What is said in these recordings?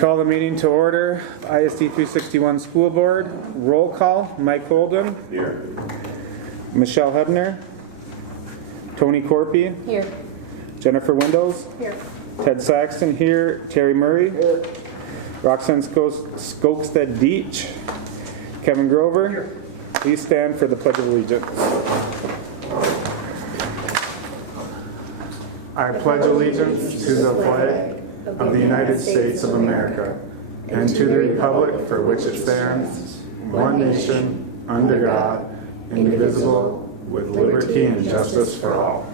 Call the meeting to order. ISD 361 School Board. Roll call. Mike Holden. Here. Michelle Hebner. Tony Corpy. Here. Jennifer Windows. Here. Ted Saxton here. Terry Murray. Here. Roxanne Skokstad Deach. Kevin Grover. Here. Please stand for the Pledge of Allegiance. I pledge allegiance to the flag of the United States of America and to the republic for which it stands, one nation, under God, indivisible, with liberty and justice for all.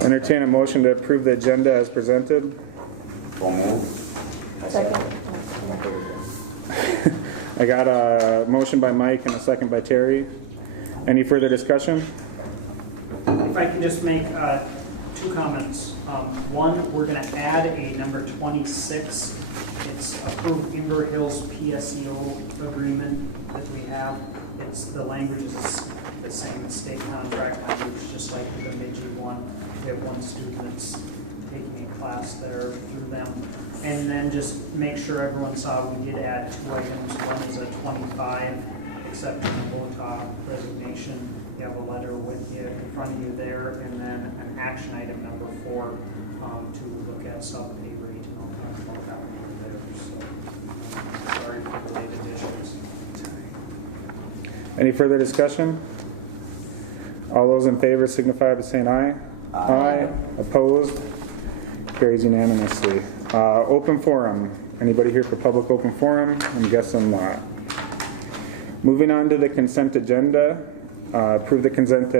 Entertain a motion to approve the agenda as presented. So moved. Second. I got a motion by Mike and a second by Terry. Any further discussion? If I can just make two comments. One, we're going to add a number 26. It's approved Inver Hills PSEO agreement that we have. The language is the same as state contract language, just like the Bemidji one. We have one student that's taking a class there through them. And then just make sure everyone saw we did add two items. One is a 25, accepting the Botox resignation. You have a letter with you in front of you there, and then an action item number 4 to look at sub-pay rate, and I'll talk about that one there. So, sorry for the late additions. Any further discussion? All those in favor signify by saying aye. Aye. Opposed? Carries unanimously. Open forum. Anybody here for public open forum? I'm guessing not. Moving on to the consent agenda. Approve the consent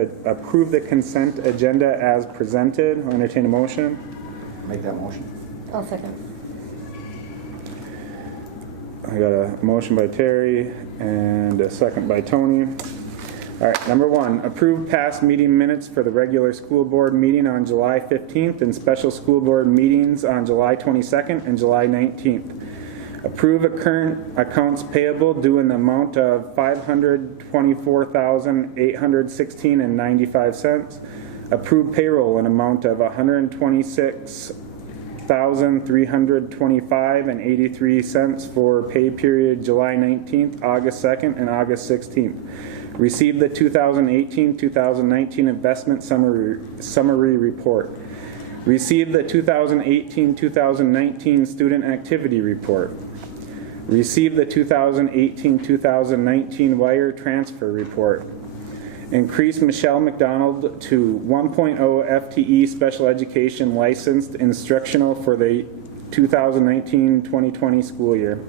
agenda as presented. I'll entertain a motion. Make that motion. I'll second. I got a motion by Terry and a second by Tony. All right, number 1, approve past meeting minutes for the regular school board meeting on July 15th and special school board meetings on July 22nd and July 19th. Approve current accounts payable due in the amount of $524,816.95. Approve payroll in amount of $126,325.83 for pay period July 19th, August 2nd, and August 16th. Receive the 2018-2019 investment summary report. Receive the 2018-2019 student activity report. Receive the 2018-2019 wire transfer report. Increase Michelle McDonald to 1.0 FTE special education licensed instructional for the 2019-2020 school year.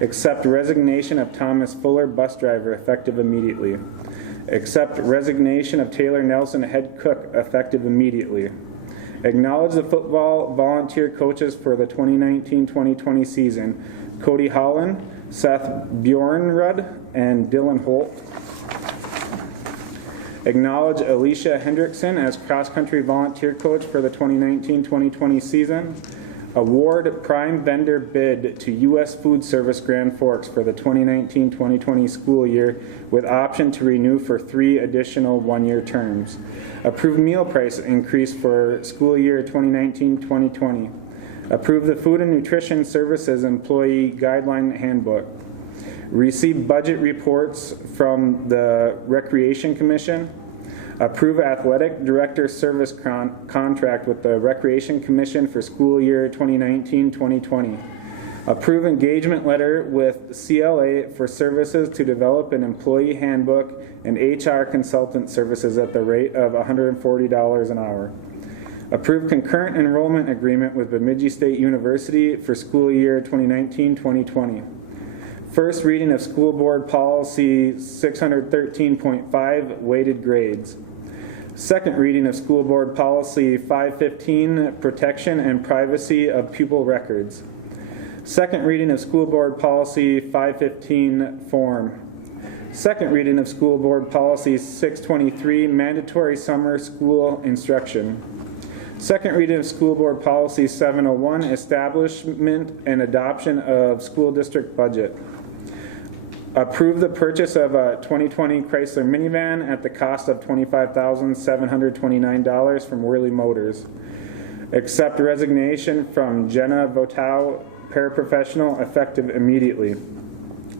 Accept resignation of Thomas Fuller, bus driver, effective immediately. Accept resignation of Taylor Nelson, head cook, effective immediately. Acknowledge the football volunteer coaches for the 2019-2020 season: Cody Holland, Seth Bjornrud, and Dylan Holt. Acknowledge Alicia Hendrickson as cross-country volunteer coach for the 2019-2020 season. Award prime vendor bid to U.S. Food Service Grand Forks for the 2019-2020 school year with option to renew for 3 additional one-year terms. Approve meal price increase for school year 2019-2020. Approve the Food and Nutrition Services Employee Guideline Handbook. Receive budget reports from the Recreation Commission. Approve Athletic Director Service contract with the Recreation Commission for school year 2019-2020. Approve engagement letter with CLA for services to develop an employee handbook and HR consultant services at the rate of $140 an hour. Approve concurrent enrollment agreement with Bemidji State University for school year 2019-2020. First reading of School Board Policy 613.5, weighted grades. Second reading of School Board Policy 515, protection and privacy of pupil records. Second reading of School Board Policy 515, form. Second reading of School Board Policy 623, mandatory summer school instruction. Second reading of School Board Policy 701, establishment and adoption of school district budget. Approve the purchase of a 2020 Chrysler minivan at the cost of $25,729 from Worley Motors. Accept resignation from Jenna Votow, paraprofessional, effective immediately.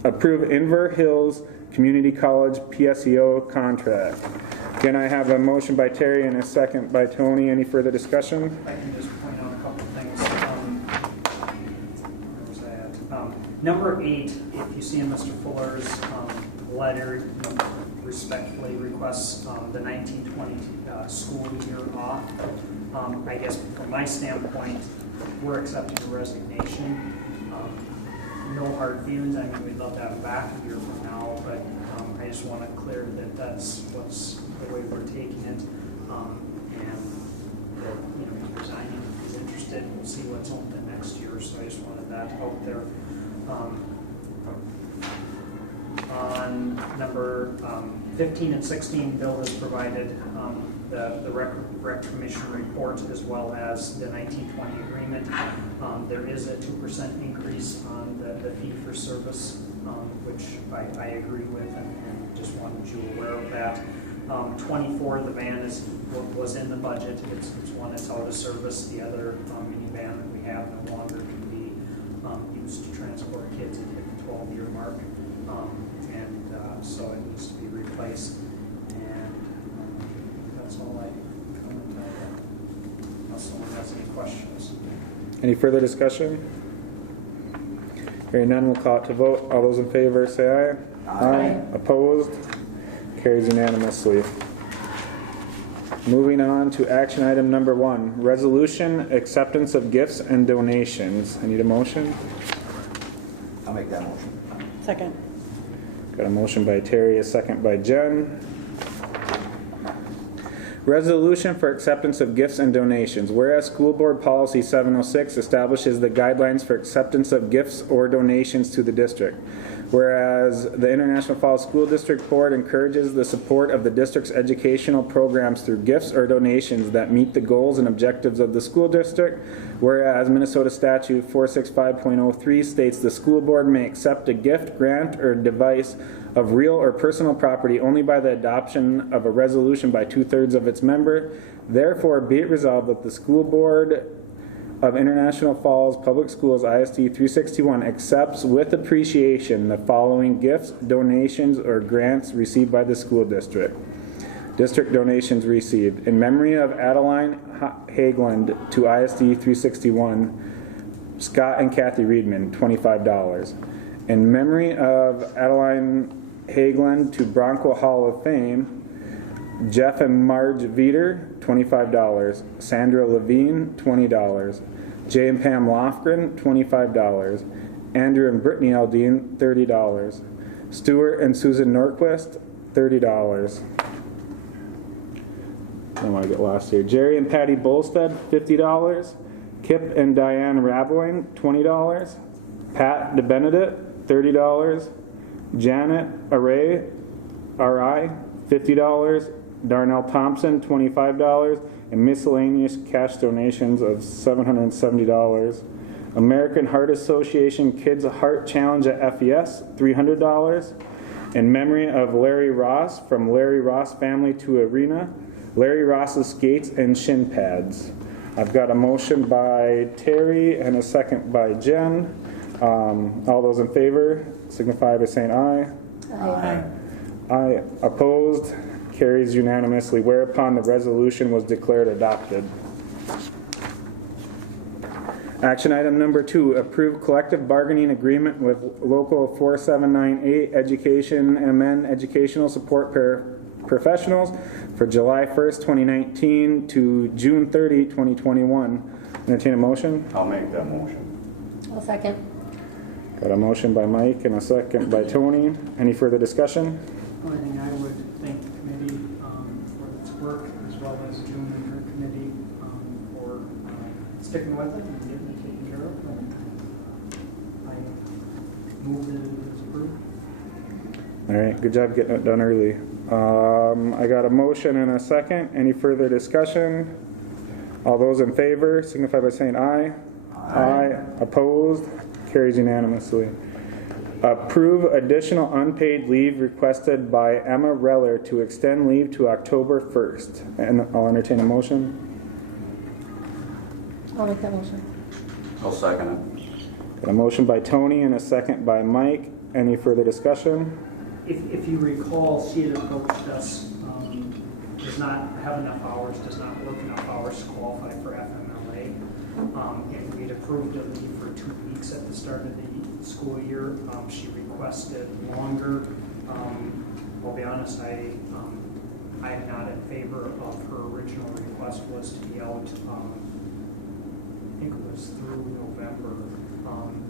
Approve Inver Hills Community College PSEO contract. Again, I have a motion by Terry and a second by Tony. Any further discussion? I can just point out a couple things. Where was I at? Number 8, if you see in Mr. Fuller's letter, respectfully requests the 1920 school year off. I guess from my standpoint, we're accepting a resignation. No hard feelings. I mean, we'd love to have him back a year from now, but I just want to clear that that's what's the way we're taking it, and that he's resigning. If he's interested, we'll see what's open next year. So I just wanted that out there. On number 15 and 16, Bill has provided the rec commission report as well as the 1920 agreement. There is a 2% increase on the fee for service, which I agree with, and just wanted you aware of that. 24, the van was in the budget. It's one that's out of service. The other minivan that we have no longer can be used to transport kids at the 12-year mark, so it needs to be replaced. And that's all I comment on that, unless someone has any questions. Any further discussion? Hearing none, we'll call it to vote. All those in favor say aye. Aye. Opposed? Carries unanimously. Moving on to action item number 1, resolution acceptance of gifts and donations. I need a motion. I'll make that motion. Second. Got a motion by Terry, a second by Jen. Resolution for acceptance of gifts and donations. Whereas School Board Policy 706 establishes the guidelines for acceptance of gifts or donations to the district. Whereas the International Falls School District Board encourages the support of the district's educational programs through gifts or donations that meet the goals and objectives of the school district. Whereas Minnesota Statute 465.03 states the school board may accept a gift, grant, or device of real or personal property only by the adoption of a resolution by 2/3 of its member. Therefore, be it resolved that the school board of International Falls Public Schools ISD 361 accepts with appreciation the following gifts, donations, or grants received by the school district. District donations received. In memory of Adeline Hageland to ISD 361, Scott and Kathy Reedman, $25. In memory of Adeline Hageland to Bronco Hall of Fame, Jeff and Marge Veeder, $25. Sandra Levine, $20. Jay and Pam Lofgren, $25. Andrew and Brittany Aldine, $30. Stuart and Susan Norquist, $30. I don't want to get lost here. Jerry and Patty Bolstead, $50. Kip and Diane Raveling, $20. Pat DeBenedict, $30. Janet Array, RI, $50. Darnell Thompson, $25. And miscellaneous cash donations of $770. American Heart Association Kids Heart Challenge at FES, $300. In memory of Larry Ross, from Larry Ross Family to Arena, Larry Ross's skates and shin pads. I've got a motion by Terry and a second by Jen. All those in favor signify by saying aye. Aye. Aye. Opposed? Carries unanimously, whereupon the resolution was declared adopted. Action item number 2, approve collective bargaining agreement with Local 4798 Education MN Educational Support Professionals for July 1st, 2019 to June 30, 2021. Entertain a motion? I'll make that motion. I'll second. Uh, Got a motion by Mike and a second by Tony. Any further discussion? Only thing I would thank the committee for its work, as well as June and her committee for sticking with it and getting it taken care of. And I move that it is approved. All right, good job getting it done early. I got a motion and a second. Any further discussion? All those in favor signify by saying aye. Aye. Opposed? Carries unanimously. Approve additional unpaid leave requested by Emma Reller to extend leave to October 1st. And I'll entertain a motion. I'll make that motion. I'll second it. Got a motion by Tony and a second by Mike. Any further discussion? If you recall, she had approached us, does not have enough hours, does not work enough hours to qualify for FMLA. And we'd approved a leave for 2 weeks at the start of the school year. She requested longer. I'll be honest, I'm not in favor of her original request was to be out, I think it was through November.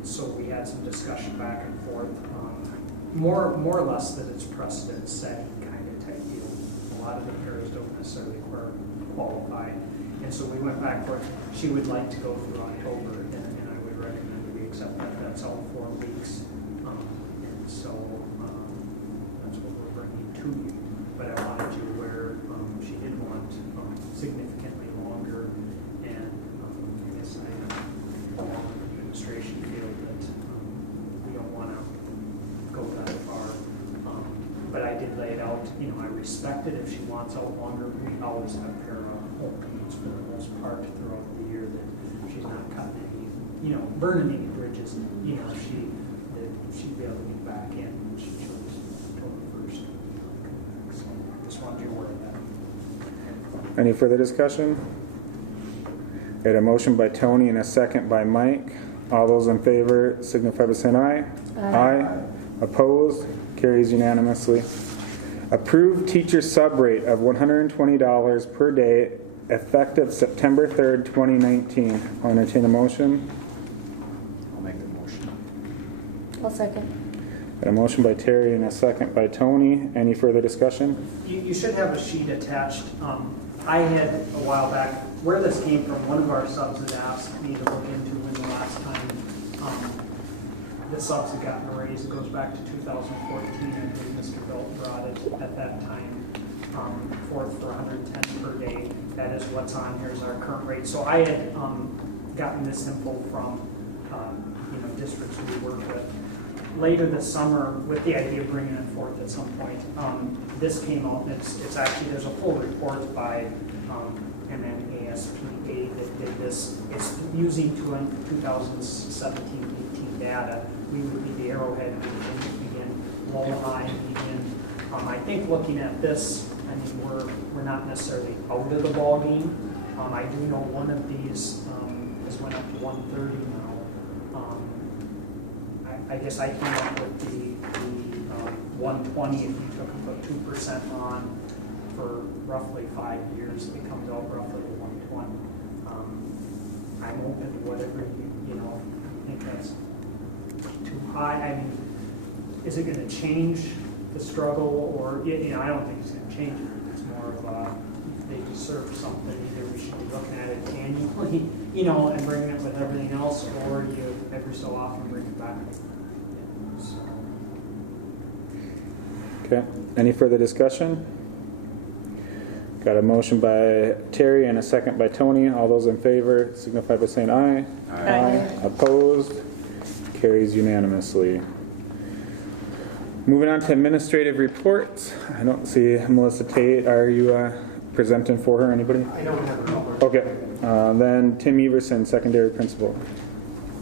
So we had some discussion back and forth. More or less that it's precedent set kind of type deal. A lot of the pairs don't necessarily qualify. And so we went back and forth. She would like to go through October, and I would recommend that we accept that. That's all 4 weeks. And so that's what we're bringing to you. But I wanted you aware she did want significantly longer, and I guess along with the administration feel that we don't want to go that far. But I did lay it out, I respect it if she wants out longer. We always have para openings for the most part throughout the year that she's not cutting any, burning any bridges. She'd be able to get back in when she chose October 1st. So just wanted you aware of that. Any further discussion? Got a motion by Tony and a second by Mike. All those in favor signify by saying aye. Aye. Opposed? Carries unanimously. Approved teacher sub rate of $120 per day effective September 3rd, 2019. I'll entertain a motion. I'll make the motion. I'll second. Got a motion by Terry and a second by Tony. Any further discussion? You should have a sheet attached. I had a while back, where this came from, one of our subs had asked me to look into when the last time the subs had gotten a raise. It goes back to 2014. I believe Mr. Belt brought it at that time for 110 per day. That is what's on here is our current rate. So I had gotten this info from districts we work with. Later this summer, with the idea of bringing it forth at some point, this came out. It's actually, there's a full report by MNASPA that did this. It's using 2017-18 data. We would be the arrowhead. We would begin low, high, median. I think looking at this, we're not necessarily out of the ball game. I do know one of these has went up to 130 now. I guess I came up with the 120 if you took and put 2% on for roughly 5 years. It comes out roughly to 120. I'm open to whatever you think that's too high. Is it going to change the struggle, or I don't think it's going to change it. It's more of they deserve something. Either we should be looking at it annually, and bringing it with everything else, or you every so often bring it back. So. Okay. Any further discussion? Got a motion by Terry and a second by Tony. All those in favor signify by saying aye. Aye. Opposed? Carries unanimously. Moving on to administrative reports. I don't see Melissa Tate. Are you presenting for her? Anybody? I don't have a number. Okay. Then Tim Everson, secondary principal.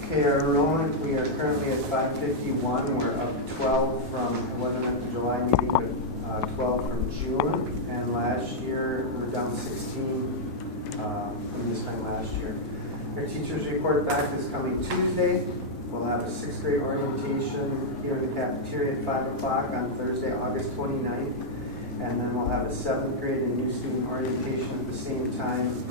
Okay, our enrollment, we are currently at 551. We're up 12 from, it wasn't at the July meeting, but 12 from June. And last year, we were down 16 from this time last year. Our teachers report back this coming Tuesday. We'll have a 6th grade orientation here in the cafeteria at 5 o'clock on Thursday, August 29th. And then we'll have a 7th grade and new student orientation at the same time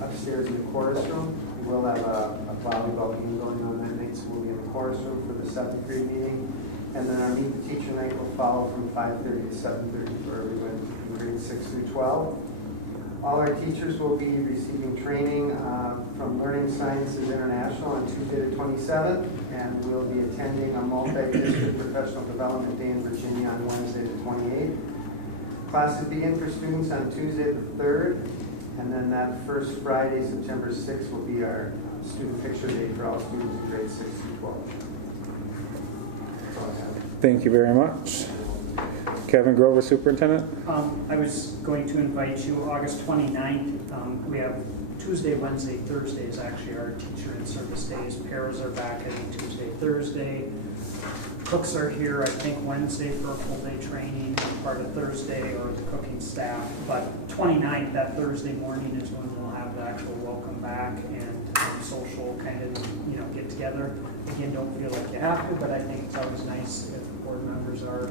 upstairs in the chorus room. We will have a volleyball game going on that night, so we'll be in the chorus room for the 7th grade meeting. And then our meet the teacher night will follow from 5:30 to 7:30 for everyone in grades 6 through 12. All our teachers will be receiving training from Learning Sciences International on Tuesday the 27th, and we'll be attending a multi-district professional development day in Virginia on Wednesday the 28th. Classes begin for students on Tuesday the 3rd, and then that first Friday, September 6th, will be our student picture day for all students in grades 6 through 12. That's all I have. Thank you very much. Kevin Grover, Superintendent. I was going to invite you August 29th. We have Tuesday, Wednesday, Thursday is actually our teacher and service days. Paras are back every Tuesday, Thursday. Cooks are here, I think, Wednesday for a full day training, part of Thursday, or the cooking staff. But 29th, that Thursday morning, is when we'll have the actual welcome back and social kind of, get together. Again, don't feel like you have to, but I think it's always nice if board members are,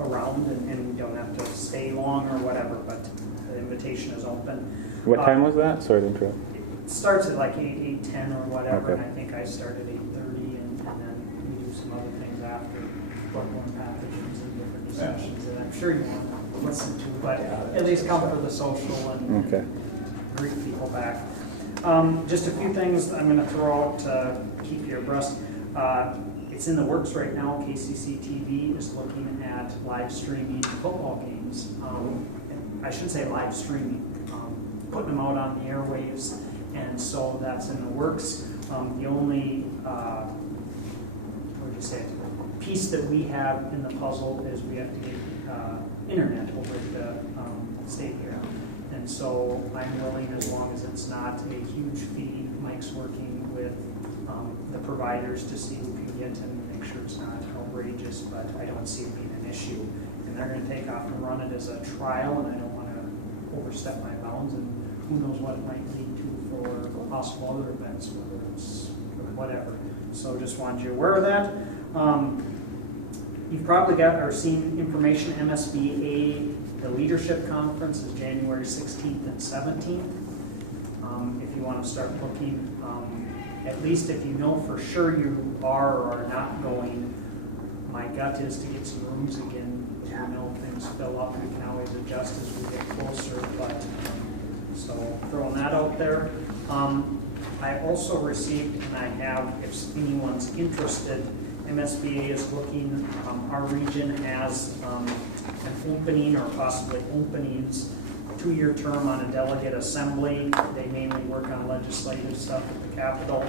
around and you don't have to stay long or whatever, but the invitation is open. What time was that? Sorry to interrupt. It starts at like 8:10 or whatever, Okay. and I think I start at 8:30, and then we do some other things after, bloodborne pathogens and different discussions that I'm sure you want to listen to, but at least come for the social and Okay. greet people back. Just a few things I'm going to throw out to keep you abreast. It's in the works right now. KCC TV is looking at live streaming football games. I should say live streaming, putting them out on the airwaves, and so that's in the works. The only, piece that we have in the puzzle is we have to get internet over at the state here. And so I'm willing, as long as it's not a huge fee, Mike's working with the providers to see who can get and make sure it's not outrageous, but I don't see it being an issue. And they're going to take off and run it as a trial, and I don't want to overstep my bounds, and who knows what it might lead to for possible other events, whether it's whatever. So just wanted you aware of that. You've probably got or seen information, MSBA, the leadership conference is January 16th and 17th. If you want to start looking, at least if you know for sure you are or are not going, my gut is to get some rooms again. As we know, things fill up, we can always adjust as we get closer, but so throwing that out there. I also received, and I have, if anyone's interested, MSBA is looking, our region has an opening or possibly openings, 2-year term on a delegate assembly. They mainly work on legislative stuff at the Capitol.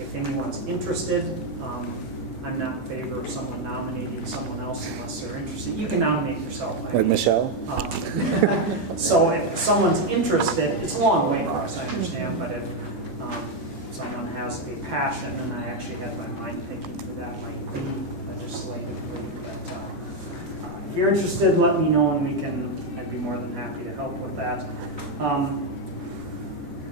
If anyone's interested, I'm not in favor of someone nominating someone else unless they're interested. You can nominate yourself. Like Michelle? So if someone's interested, it's a long way for us, I understand, but if someone has a passion, and I actually had my mind thinking for that might be legislatively, but if you're interested, let me know, and I'd be more than happy to help with that.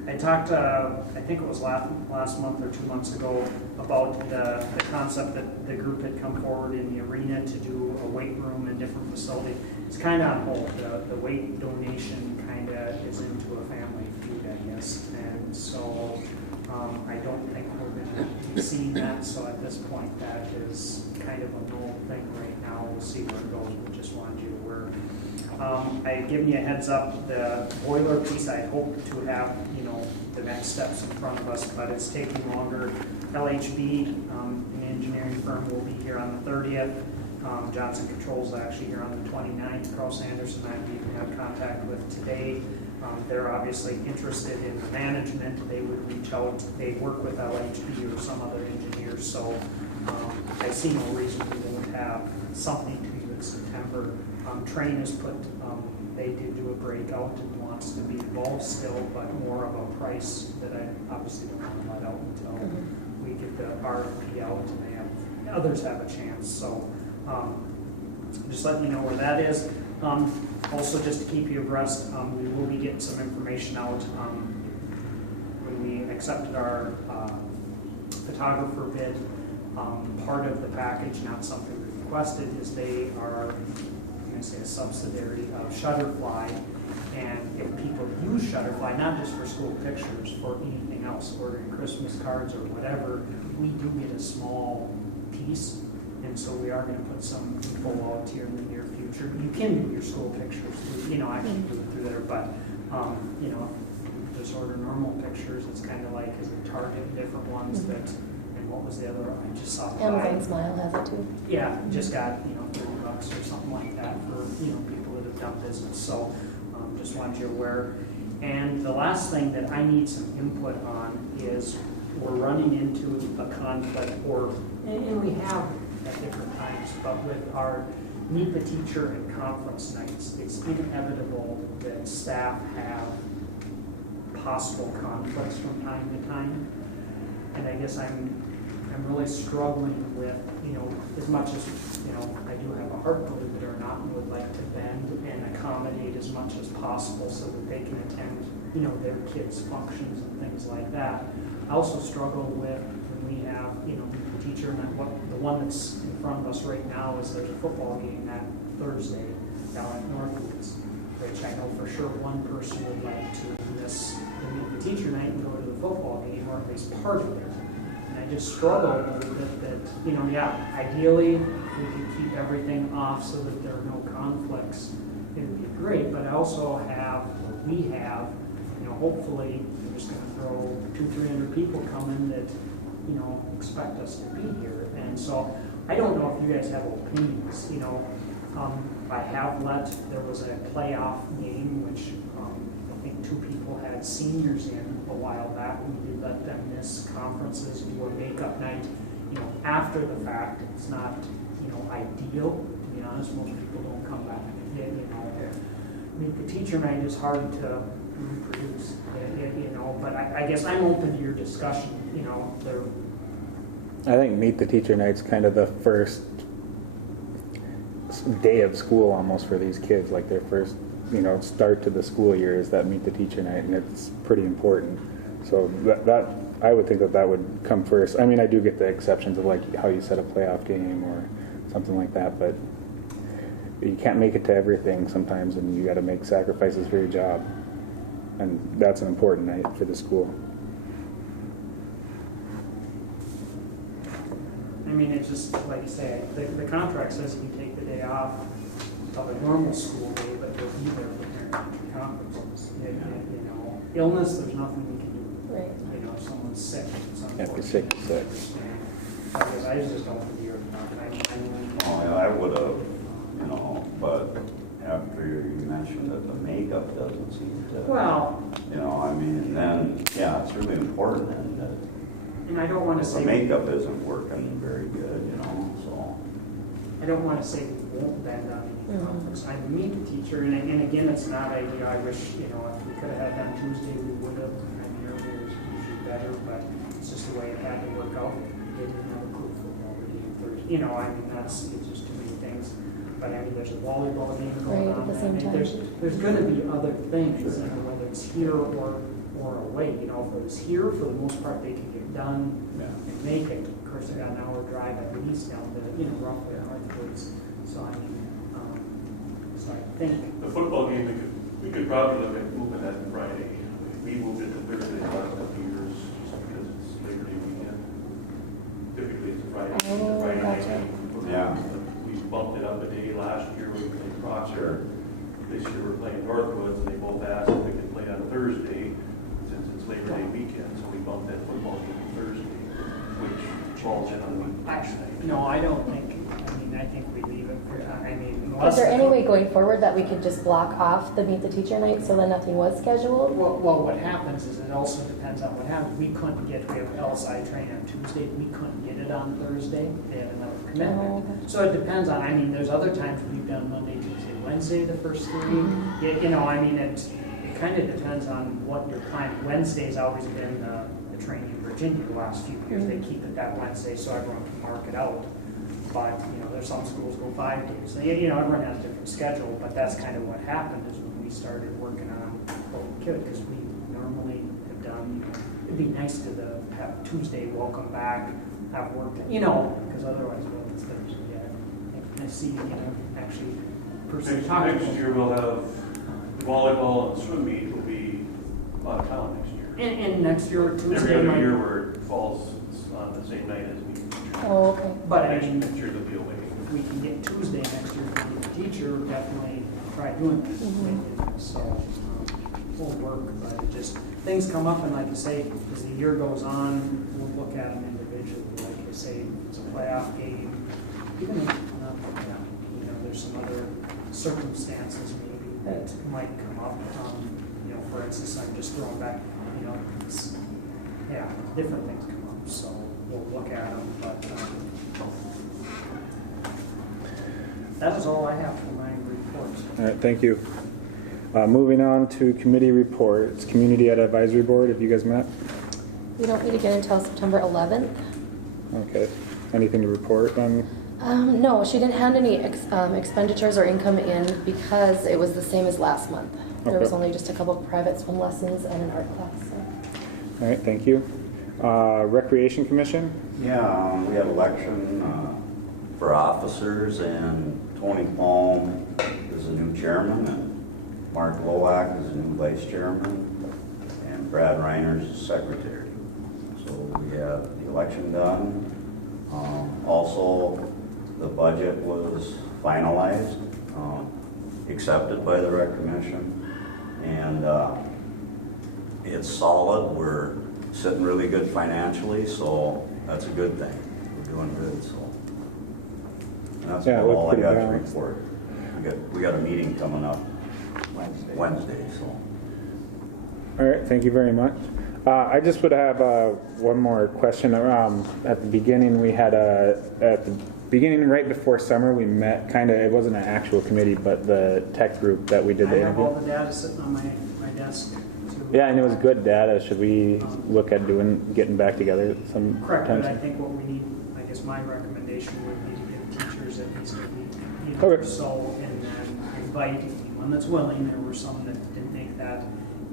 I talked, I think it was last month or 2 months ago, about the concept that the group had come forward in the arena to do a weight room and different facility. It's kind of on hold. The weight donation kind of is into a family feud, I guess, and so I don't think we're going to be seeing that. So at this point, that is kind of a no thing right now. We'll see where it goes. We just wanted you to aware. I had given you a heads up. The boiler piece, I hope to have, the next steps in front of us, but it's taking longer. LHB, an engineering firm, will be here on the 30th. Johnson Controls is actually here on the 29th. Carl Sanderson I even have contact with today. They're obviously interested in the management. They would reach out. They work with LHB or some other engineers, so I see no reason we won't have something to you in September. Train has put, they did do a breakout and wants to be involved still, but more of a price that I obviously don't want to let out until we get the RFP out and others have a chance. So just letting you know where that is. Also, just to keep you abreast, we will be getting some information out. When we accepted our photographer bid, part of the package, not something we requested, is they are, I'm going to say, a subsidiary of Shutterfly. And if people use Shutterfly, not just for school pictures, for anything else, ordering Christmas cards or whatever, we do get a small piece. And so we are going to put some info out here in the near future. You can do your school pictures through, I can do it through there, but, if you just order normal pictures, it's kind of like, is it Target, different ones that, and what was the other, I just saw. Amazon Smile has it too. Yeah, just got, $30 or something like that for, people that have done business. So just want you aware. And the last thing that I need some input on is we're running into a conflict, and we have at different times, but with our meet the teacher and conference nights, it's inevitable that staff have possible conflicts from time to time. And I guess I'm really struggling with, as much as, I do have a heart, believe it or not, and would like to bend and accommodate as much as possible so that they can attend, their kids' functions and things like that. I also struggle with when we have, the teacher, and the one that's in front of us right now is there's a football game that Thursday down at Northwoods, which I know for sure one person would like to miss the teacher night and go to the football game, or at least part of it. And I just struggle with it that, ideally, if we could keep everything off so that there are no conflicts, it would be great. But I also we have, hopefully, we're just going to throw 200-300 people coming that, expect us to be here. And so I don't know if you guys have opinions, there was a playoff game, which I think 2 people had seniors in a while back. We did let them miss conferences, do a makeup night, after the fact. It's not, ideal, to be honest. Most people don't come back. The teacher night is hard to reproduce, but I guess I'm open to your discussion, I think meet the teacher night's kind of the first day of school almost for these kids, like their first, start to the school year is that meet the teacher night, and it's pretty important. So that I would think that would come first. I mean, I do get the exceptions of like how you set a playoff game or something like that, but you can't make it to everything sometimes, and you got to make sacrifices for your job, and that's an important night for the school. I mean, it's just, like you say, the contract says you take the day off of a normal school day, but you'll be there for parent conferences. Illness, there's nothing we can do. Right. If someone's sick, it's unfortunate. If you're sick, you're sick. Because I just don't think you're Oh, yeah, I would have, but after you mentioned that the makeup doesn't seem to, well, then, yeah, it's really important, and I don't want to the say makeup isn't working very good, so. I don't want to say we won't bend on any conflicts. I meet the teacher, and again, it's not ideal. I wish, if we could have had done Tuesday, we would have. Earlier was usually better, but it's just the way it had to work out. They didn't have a clue football game Thursday. It's just too many things. But there's a volleyball game going Right, on. at the same time. There's going to be other things, whether it's here or away. If it was here, for the most part, they can get done and make it. Of course, they got an hour drive at least down to, roughly Northwoods. So so I think The football game, we could probably look at moving that to Friday. We moved it to Thursday the last couple of years just because it's Labor Day weekend. Typically, it's a Friday. Oh, Friday night gotcha. game. Yeah. We bumped it up a day last year. We played Proctor. This year we're playing Northwoods, and they both asked if we could play on Thursday since it's Labor Day weekend. So we bumped that football game to Thursday, which falls in on the Tuesday. no, I don't think. I think we leave it. Is there any way going forward that we could just block off the meet the teacher night so that nothing was scheduled? Well, what happens is it also depends on what happens. We have LSI training on Tuesday. We couldn't get it on Thursday. They had another commitment. Oh, okay. So it depends on. There's other times we've done Monday, Tuesday, Wednesday, the first 3. It kind of depends on what your plan. Wednesday's always been the training in Virginia the last few years. They keep it that Wednesday so everyone can mark it out. But, there's some schools go 5 days. So, everyone has a different schedule, but that's kind of what happened is when we started working on what we could, because we normally have done, it'd be nice to have Tuesday, welcome back, have work, because otherwise, well, it's Thursday. Yeah. I see, actually, personally talking. Next year we'll have volleyball and swim meet will be out of town next year. And next year, Tuesday Every other might. year where it falls on the same night as we. Oh, okay. But Next year they'll be away. if we can get Tuesday next year for the teacher, definitely try doing that. So we'll work, but it just, things come up, and like you say, as the year goes on, we'll look at them individually. Like you say, it's a playoff game, even if, there's some other circumstances maybe that might come up. For instance, I'm just throwing back, different things come up, so we'll look at them, but That is all I have for my reports. All right, thank you. Moving on to committee reports. Community Ed Advisory Board, have you guys met? We don't meet again until September 11th. Okay. Anything to report on? No, she didn't hand any expenditures or income in because it was the same as last month. There was Okay. only just a couple of private swim lessons and an art class. So. All right, thank you. Recreation Commission? Yeah, we had election for officers, and Tony Palm is the new chairman, and Mark Lowak is the new vice chairman, and Brad Reiners is secretary. So we had the election done. Also, the budget was finalized, accepted by the rec commission, and it's solid. We're sitting really good financially, so that's a good thing. We're doing good, so. And that's Yeah, it looked all I pretty got to balanced. report. We got a meeting coming up Wednesday, so. All right, thank you very much. I just would have one more question. At the beginning, we had at the beginning, right before summer, we met kind of, it wasn't an actual committee, but the tech group that we did I the have all interview. the data sitting on my desk. Yeah, and it was good data. Should we look at getting back together sometime? Correct, but I think what we need, I guess my recommendation would be to give teachers at least a week, or Okay. so, and then invite anyone that's willing. There were some that didn't make that,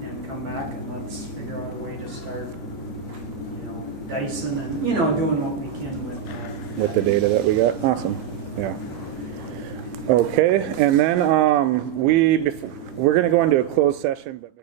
and come back and let's figure out a way to start, dicing and, doing what we can with that. With the data that we got. Awesome. Yeah. Okay, and then we're going to go into a closed session, but